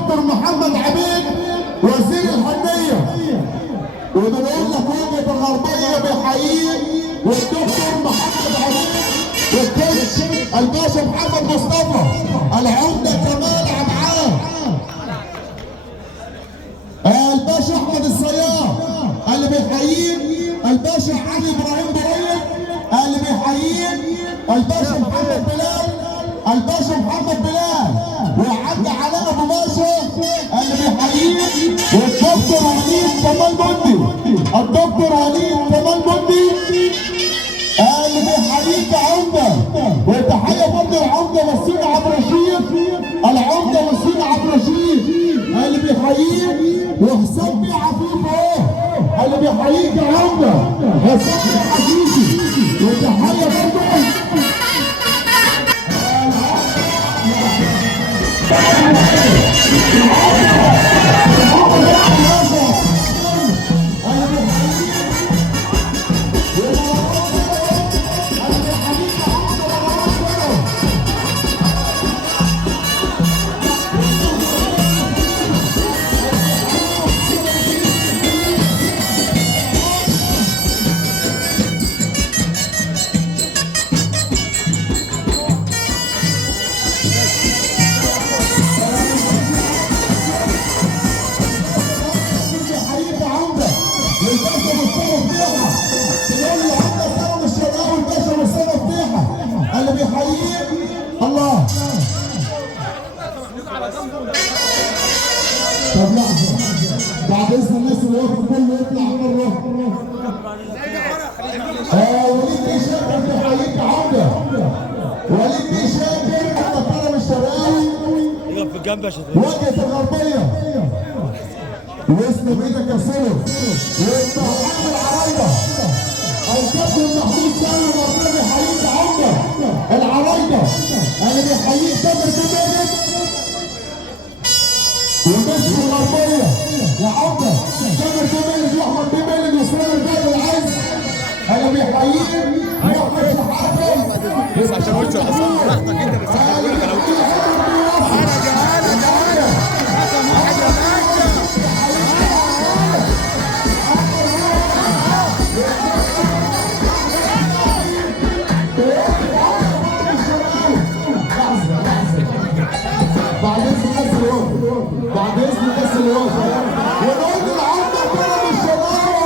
الدكتور محمد عبيد وزير الحنيه، وبنقول لك واجهه الغربيه بيحييك، والدكتور محمد عبيد والكوتش الباشا محمد مصطفى، العمده كمال عبعان، الباشا احمد السيار اللي بيحييك، الباشا علي ابراهيم بريد اللي بيحييك، الباشا محمد بلال، الباشا محمد بلال، وعند علاء ابو باشا اللي بيحييك، والدكتور وليد كمال بندي، الدكتور وليد كمال بندي اللي بيحييك عمده، وتحيه برضه العمده وسيم عبد الرشيد، العمده وسيم عبد الرشيد اللي بيحييك، وحسام بيه عفيف اهو اللي بيحييك يا عمده، حسام بيه عفيفي، وتحيه برضه الله. طب لحظة، بعد إذن الناس اللي واقفة كله يطلع بره. وليد بيه شاكر بيحييك عمدة. وليد بيه شاكر على كرم الشراوي. يقف في الجنب يا شباب. واجهة الغربية. واسم بإيدك يا سلم. وأنت عامل عرايبة. الكابتن محمود سالم ربنا بيحييك عمدة. العرايبة اللي بيحييك تامر بيه ومصر الغربية يا عمدة، تامر بيه واحمد بيه وسام الباب العز اللي بيحييك، واحمد شحاتة بس عشان وش الحصان براحتك انت بس بعد اذن الناس اللي واقفه، بعد اذن الناس اللي واقفه، ونقول العمده كرم الشراوي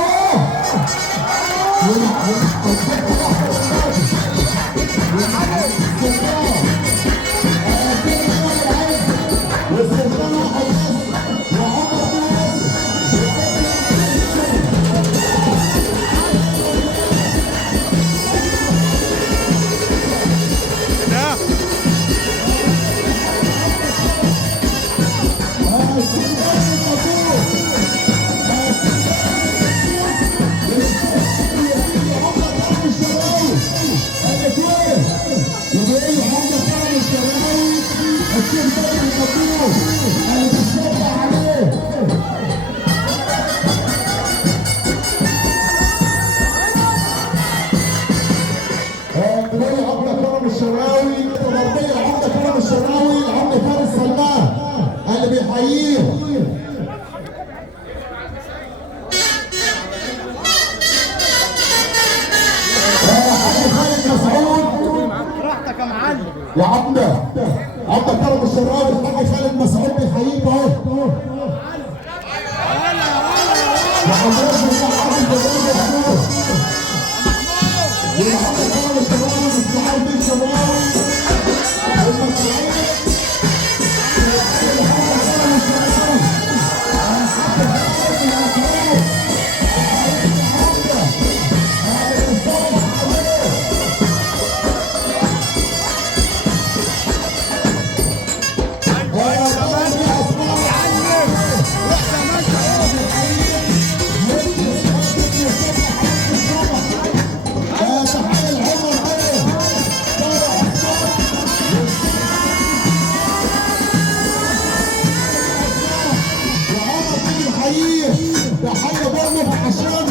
الشراوي الغربية، العمدة كرم الشراوي، العمدة فارس سلمان اللي بيحييه. حاج خالد مسعود براحتك يا معلم. يا عمدة، عمدة كرم الشراوي، الحاج خالد مسعود بيحييك اهو. يا حضرتك يا حاج محمود والعمدة كرم الشراوي مستعار بيه الشراوي تحية برضه عشان